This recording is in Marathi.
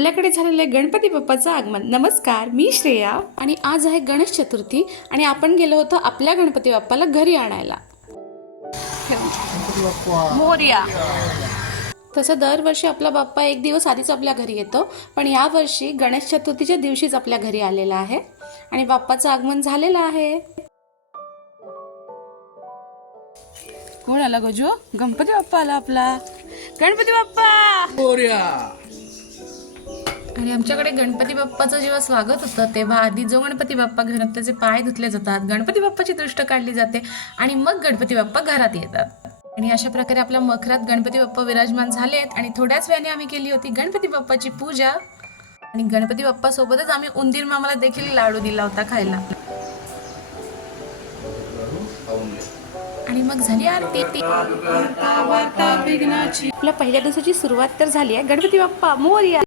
आपल्याकडे झालेले गणपती बाप्पाचं आगमन. नमस्कार, मी श्रेया आणि आज आहे गणेश चतुर्थी आणि आपण गेलो होतो आपल्या गणपती बाप्पाला घरी आणायला. मोरया. तसं दरवर्षी आपला बाप्पा एक दिवस आधीच आपल्या घरी येतो, पण यावर्षी गणेश चतुर्थीच्या दिवशीच आपल्या घरी आलेला आहे आणि बाप्पाचं आगमन झालेलं आहे. कोण आला गजू? गणपती बाप्पा आला आपला. गणपती बाप्पा मोरया. आणि आमच्याकडे गणपती बाप्पाचं जेव्हा स्वागत होतं तेव्हा आधी जो गणपती बाप्पा घरात त्याचे पाय धुतले जातात, गणपती बाप्पाची दृष्ट काढली जाते आणि मग गणपती बाप्पा घरात येतात. आणि अशा प्रकारे आपल्या मखरात गणपती बाप्पा विराजमान झालेत आणि थोड्याच वेळाने आम्ही केली होती गणपती बाप्पाची पूजा आणि गणपती बाप्पा सोबतच आम्ही उंदीर मामाला देखील लाडू दिला होता खायला. आणि मग झाली आरती. आपल्या पहिल्या दिवसाची सुरुवात तर झाली आहे. गणपती बाप्पा मोरया.